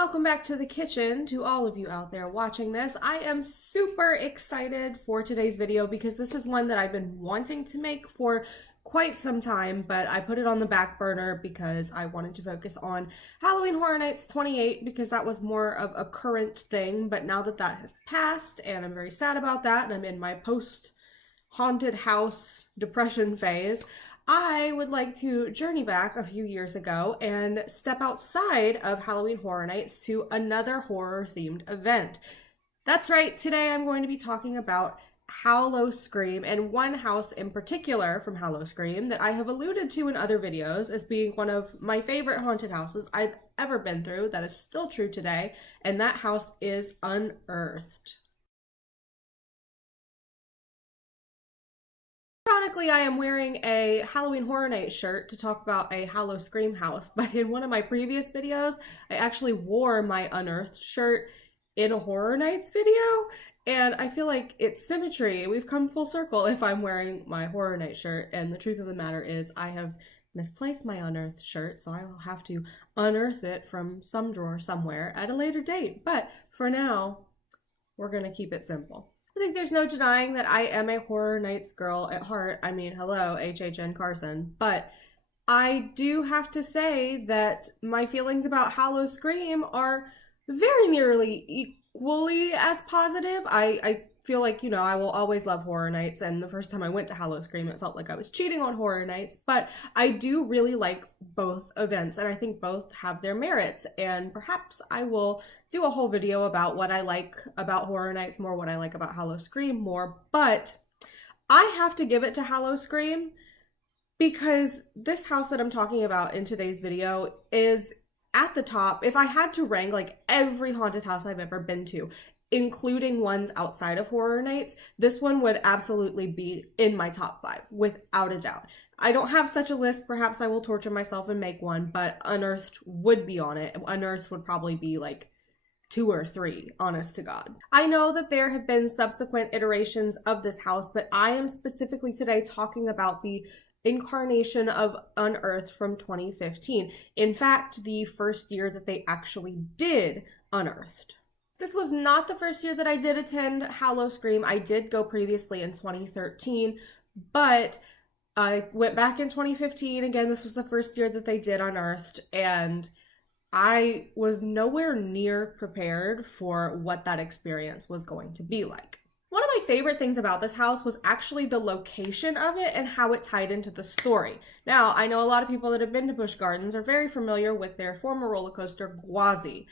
Welcome back to the kitchen to all of you out there watching this. I am super excited for today's video because this is one that I've been wanting to make for quite some time, but I put it on the back burner because I wanted to focus on Halloween Horror Nights 28 because that was more of a current thing. But now that that has passed, and I'm very sad about that, and I'm in my post haunted house depression phase, I would like to journey back a few years ago and step outside of Halloween Horror Nights to another horror themed event. That's right, today I'm going to be talking about Howl and one house in particular from Howl that I have alluded to in other videos as being one of my favorite haunted houses I've ever been through. That is still true today, and that house is Unearthed. Ironically, I am wearing a Halloween Horror Nights shirt to talk about a Howl house, but in one of my previous videos, I actually wore my Unearthed shirt in a Horror Nights video, and I feel like it's symmetry. We've come full circle if I'm wearing my Horror Nights shirt, and the truth of the matter is I have misplaced my Unearthed shirt, so I will have to unearth it from some drawer somewhere at a later date, but for now, we're gonna keep it simple. I think there's no denying that I am a Horror Nights girl at heart. I mean, hello, HHN Carson. But I do have to say that my feelings about Howl are very nearly equally as positive. I feel like, you know, I will always love Horror Nights, and the first time I went to Howl it felt like I was cheating on Horror Nights, but I do really like both events, and I think both have their merits, and perhaps I will do a whole video about what I like about Horror Nights more, what I like about Howl more, but I have to give it to Howl because this house that I'm talking about in today's video is at the top. If I had to rank like every haunted house I've ever been to, including ones outside of Horror Nights, this one would absolutely be in my top 5, without a doubt. I don't have such a list. Perhaps I will torture myself and make one, but Unearthed would be on it. Unearthed would probably be like 2 or 3, honest to God. I know that there have been subsequent iterations of this house, but I am specifically today talking about the incarnation of Unearthed from 2015. In fact, the first year that they actually did Unearthed. This was not the first year that I did attend Howl. I did go previously in 2013, but I went back in 2015. Again, this was the first year that they did Unearthed, and I was nowhere near prepared for what that experience was going to be like. One of my favorite things about this house was actually the location of it and how it tied into the story. Now, I know a lot of people that have been to Busch Gardens are very familiar with their former roller coaster, Gwazi.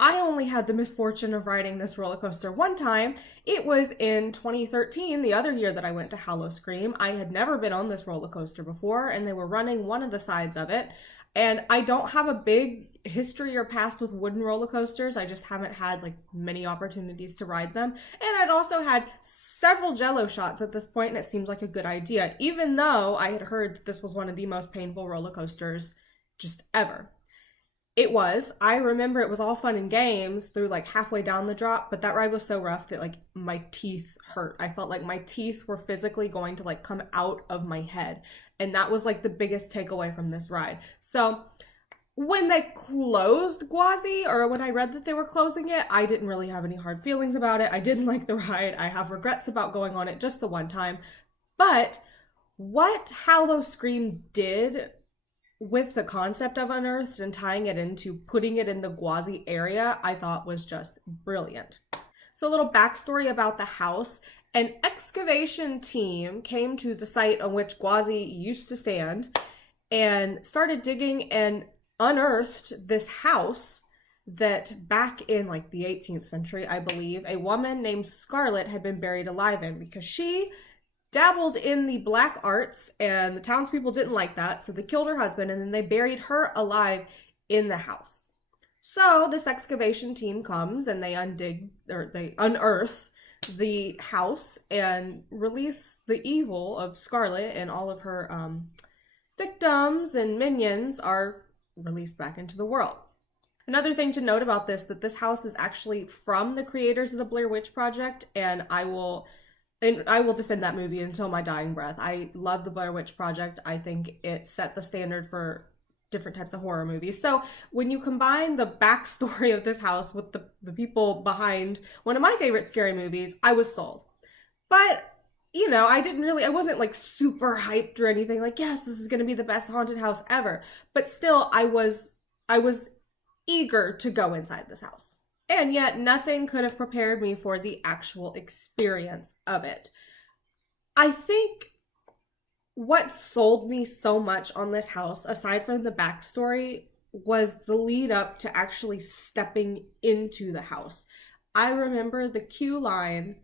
I only had the misfortune of riding this roller coaster one time. It was in 2013, the other year that I went to Howl. I had never been on this roller coaster before, and they were running one of the sides of it. And I don't have a big history or past with wooden roller coasters. I just haven't had like many opportunities to ride them. And I'd also had several jello shots at this point, and it seemed like a good idea, even though I had heard that this was one of the most painful roller coasters just ever. It was. I remember it was all fun and games through like halfway down the drop, but that ride was so rough that like my teeth hurt. I felt like my teeth were physically going to like come out of my head. And that was like the biggest takeaway from this ride. So when they closed Gwazi, or when I read that they were closing it, I didn't really have any hard feelings about it. I didn't like the ride. I have regrets about going on it just the one time. But what Howl did with the concept of Unearthed and tying it into putting it in the Gwazi area, I thought was just brilliant. So a little backstory about the house. An excavation team came to the site on which Gwazi used to stand and started digging and unearthed this house that back in like the 18th century, I believe, a woman named Scarlet had been buried alive in because she dabbled in the black arts, and the townspeople didn't like that, so they killed her husband, and then they buried her alive in the house. So this excavation team comes, and they unearth the house and release the evil of Scarlet, and all of her victims and minions are released back into the world. Another thing to note about this, that this house is actually from the creators of the Blair Witch Project, and I will defend that movie until my dying breath. I love the Blair Witch Project. I think it set the standard for different types of horror movies. So when you combine the backstory of this house with the people behind one of my favorite scary movies, I was sold. But you know, I wasn't like super hyped or anything like, yes, this is going to be the best haunted house ever. But still, I was eager to go inside this house. And yet nothing could have prepared me for the actual experience of it. I think what sold me so much on this house, aside from the backstory, was the lead up to actually stepping into the house. I remember the queue line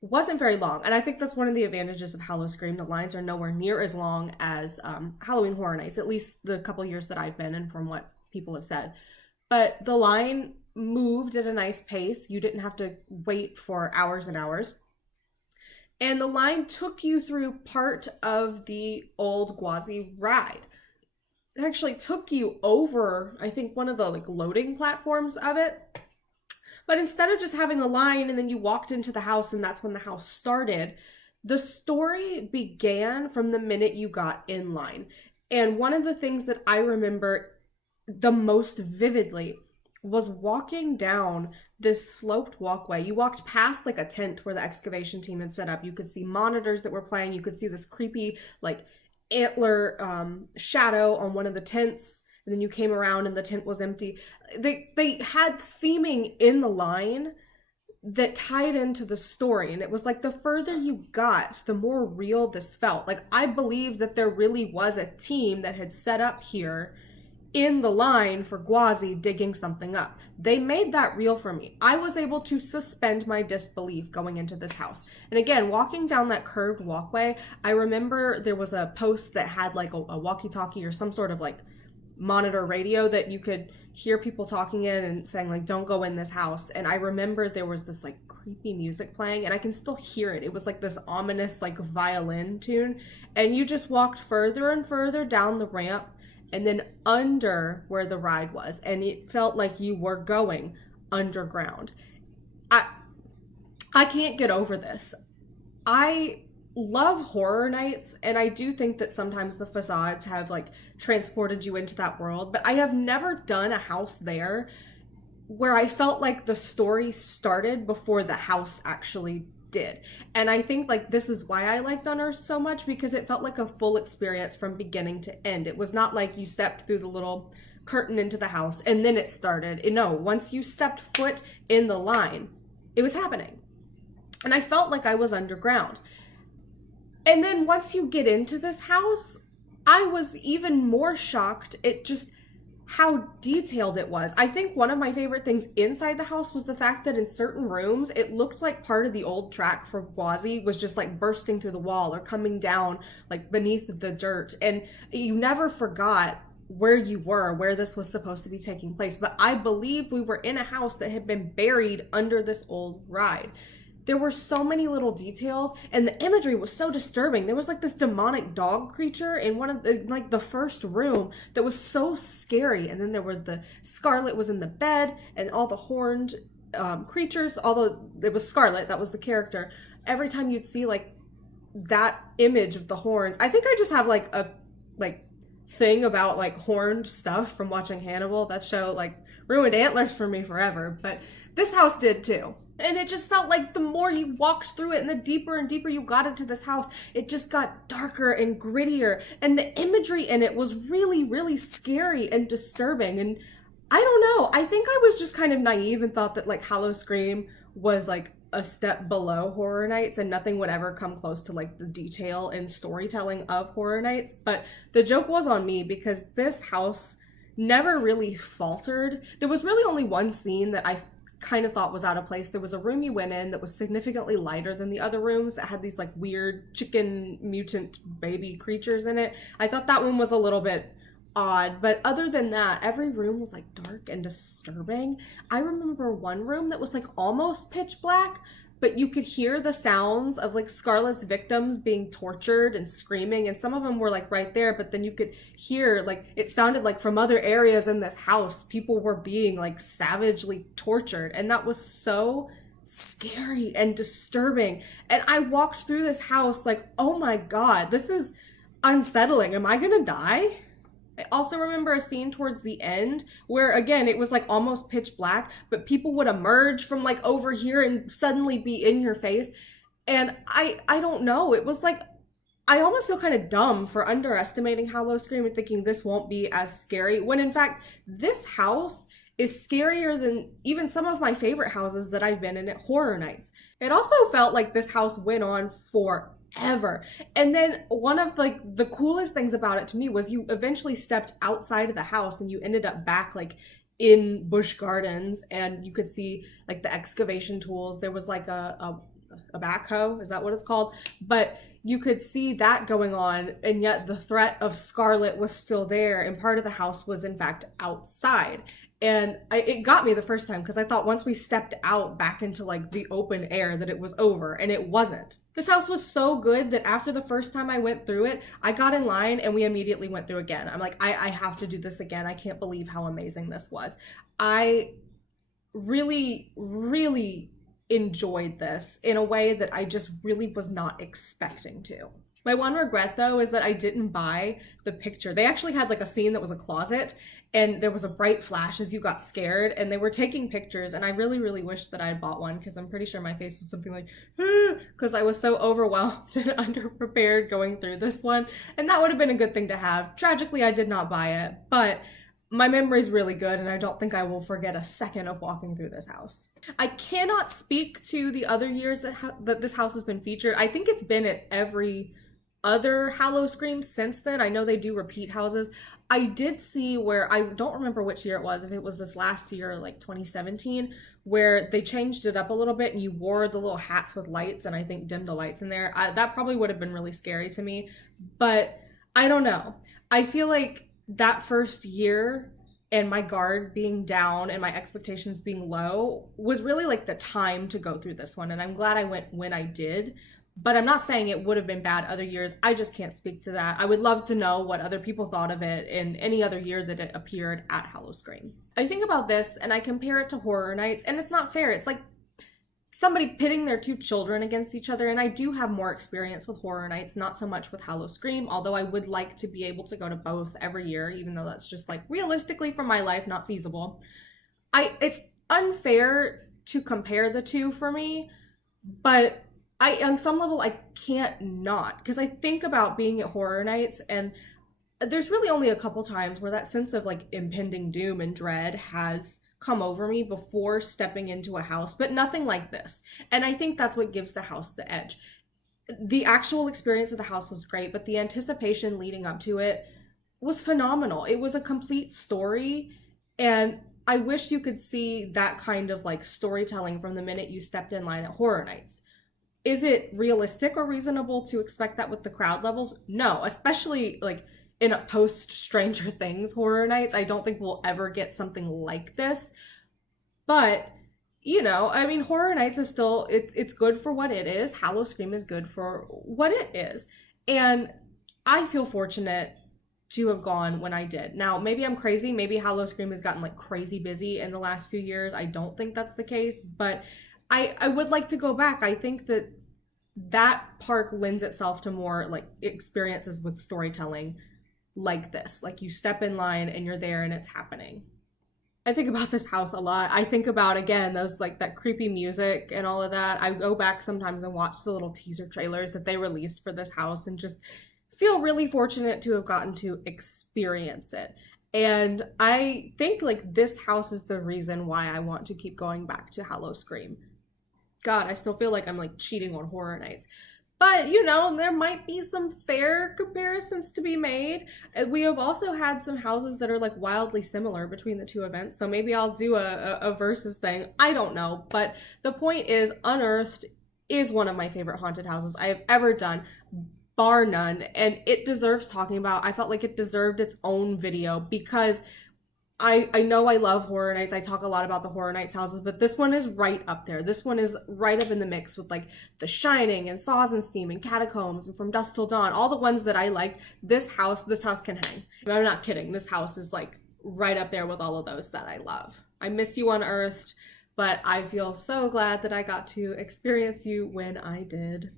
wasn't very long, and I think that's one of the advantages of Howl-O-Scream. The lines are nowhere near as long as Halloween Horror Nights, at least the couple years that I've been in from what people have said. But the line moved at a nice pace. You didn't have to wait for hours and hours. And the line took you through part of the old Gwazi ride. It actually took you over, I think, one of the like loading platforms of it. But instead of just having a line and then you walked into the house and that's when the house started, the story began from the minute you got in line. And one of the things that I remember the most vividly was walking down this sloped walkway. You walked past like a tent where the excavation team had set up. You could see monitors that were playing. You could see this creepy like antler shadow on one of the tents. And then you came around and the tent was empty. They had theming in the line that tied into the story. And it was like the further you got, the more real this felt. Like I believed that there really was a team that had set up here in the line for Gwazi digging something up. They made that real for me. I was able to suspend my disbelief going into this house. And again, walking down that curved walkway, I remember there was a post that had like a walkie-talkie or some sort of like monitor radio that you could hear people talking in and saying like, don't go in this house. And I remember there was this like creepy music playing and I can still hear it. It was like this ominous like violin tune. And you just walked further and further down the ramp and then under where the ride was. And it felt like you were going underground. I can't get over this. I love horror nights, and I do think that sometimes the facades have like transported you into that world, but I have never done a house there where I felt like the story started before the house actually did. And I think like this is why I liked Unearthed so much, because it felt like a full experience from beginning to end. It was not like you stepped through the little curtain into the house and then it started. No, once you stepped foot in the line, it was happening. And I felt like I was underground. And then once you get into this house, I was even more shocked at just how detailed it was. I think one of my favorite things inside the house was the fact that in certain rooms, it looked like part of the old track for Gwazi was just like bursting through the wall or coming down like beneath the dirt. And you never forgot where you were, where this was supposed to be taking place. But I believe we were in a house that had been buried under this old ride. There were so many little details, and the imagery was so disturbing. There was like this demonic dog creature in one of the first room that was so scary. And then there were Scarlet was in the bed, and all the horned creatures, although it was Scarlet, that was the character. Every time you'd see like that image of the horns, I think I just have like a thing about like horned stuff from watching Hannibal. That show like ruined antlers for me forever, but this house did too. And it just felt like the more you walked through it and the deeper and deeper you got into this house, it just got darker and grittier. And the imagery in it was really, really scary and disturbing. And I don't know, I think I was just kind of naive and thought that like Howl-O-Scream was like a step below Horror Nights and nothing would ever come close to like the detail and storytelling of Horror Nights. But the joke was on me because this house never really faltered. There was really only one scene that I kind of thought was out of place. There was a room you went in that was significantly lighter than the other rooms that had these like weird chicken mutant baby creatures in it. I thought that one was a little bit odd, but other than that, every room was like dark and disturbing. I remember one room that was like almost pitch black, but you could hear the sounds of like Scarlet's victims being tortured and screaming, and some of them were like right there, but then you could hear like it sounded like from other areas in this house people were being like savagely tortured, and that was so scary and disturbing. And I walked through this house like, oh my god, this is unsettling. Am I gonna die? I also remember a scene towards the end where, again, it was like almost pitch black, but people would emerge from like over here and suddenly be in your face. And I don't know. It was like, I almost feel kind of dumb for underestimating Howl-O-Scream and thinking this won't be as scary, when in fact, this house is scarier than even some of my favorite houses that I've been in at Horror Nights. It also felt like this house went on forever. And then one of like the coolest things about it to me was you eventually stepped outside of the house and you ended up back like in Busch Gardens, and you could see like the excavation tools. There was like a backhoe, is that what it's called? But you could see that going on, and yet the threat of Scarlet was still there, and part of the house was in fact outside. And it got me the first time because I thought once we stepped out back into like the open air that it was over, and it wasn't. This house was so good that after the first time I went through it, I got in line and we immediately went through again. I'm like, I have to do this again. I can't believe how amazing this was. I really, really enjoyed this in a way that I just really was not expecting to. My one regret though is that I didn't buy the picture. They actually had like a scene that was a closet, and there was a bright flash as you got scared, and they were taking pictures, and I really, really wish that I had bought one because I'm pretty sure my face was something like, because I was so overwhelmed and underprepared going through this one, and that would have been a good thing to have. Tragically, I did not buy it, but my memory is really good, and I don't think I will forget a second of walking through this house. I cannot speak to the other years that this house has been featured. I think it's been at every other Howl-O-Scream since then. I know they do repeat houses. I did see where, I don't remember which year it was, if it was this last year, like 2017, where they changed it up a little bit and you wore the little hats with lights and I think dimmed the lights in there. That probably would have been really scary to me, but I don't know. I feel like that first year and my guard being down and my expectations being low was really like the time to go through this one. And I'm glad I went when I did. But I'm not saying it would have been bad other years. I just can't speak to that. I would love to know what other people thought of it in any other year that it appeared at Howl-O-Scream. I think about this and I compare it to Horror Nights, and it's not fair. It's like somebody pitting their two children against each other, and I do have more experience with Horror Nights, not so much with Howl-O-Scream, although I would like to be able to go to both every year, even though that's just like realistically for my life not feasible. It's unfair to compare the two for me, but on some level, I can't not, because I think about being at Horror Nights, and there's really only a couple times where that sense of like impending doom and dread has come over me before stepping into a house, but nothing like this. And I think that's what gives the house the edge. The actual experience of the house was great, but the anticipation leading up to it was phenomenal. It was a complete story, and I wish you could see that kind of like storytelling from the minute you stepped in line at Horror Nights. Is it realistic or reasonable to expect that with the crowd levels? No, especially like in a post Stranger Things Horror Nights. I don't think we'll ever get something like this. But, you know, I mean, Horror Nights is still, it's good for what it is. Howl-O-Scream is good for what it is. And I feel fortunate to have gone when I did. Now, maybe I'm crazy. Maybe Howl-O-Scream has gotten like crazy busy in the last few years. I don't think that's the case, but I would like to go back. I think that park lends itself to more like experiences with storytelling like this. Like you step in line and you're there and it's happening. I think about this house a lot. I think about, again, those like that creepy music and all of that. I go back sometimes and watch the little teaser trailers that they released for this house and just feel really fortunate to have gotten to experience it. And I think like this house is the reason why I want to keep going back to Howl-O-Scream. God, I still feel like I'm like cheating on Horror Nights. But, you know, there might be some fair comparisons to be made. We have also had some houses that are like wildly similar between the two events. So maybe I'll do a versus thing. I don't know. But the point is, Unearthed is one of my favorite haunted houses I have ever done, bar none. And it deserves talking about. I felt like it deserved its own video because I know I love Horror Nights. I talk a lot about the Horror Nights houses, but this one is right up there. This one is right up in the mix with like The Shining and Saws and Steam and Catacombs and From Dusk Till Dawn, all the ones that I liked. This house can hang. I'm not kidding. This house is like right up there with all of those that I love. I miss you, Unearthed, but I feel so glad that I got to experience you when I did.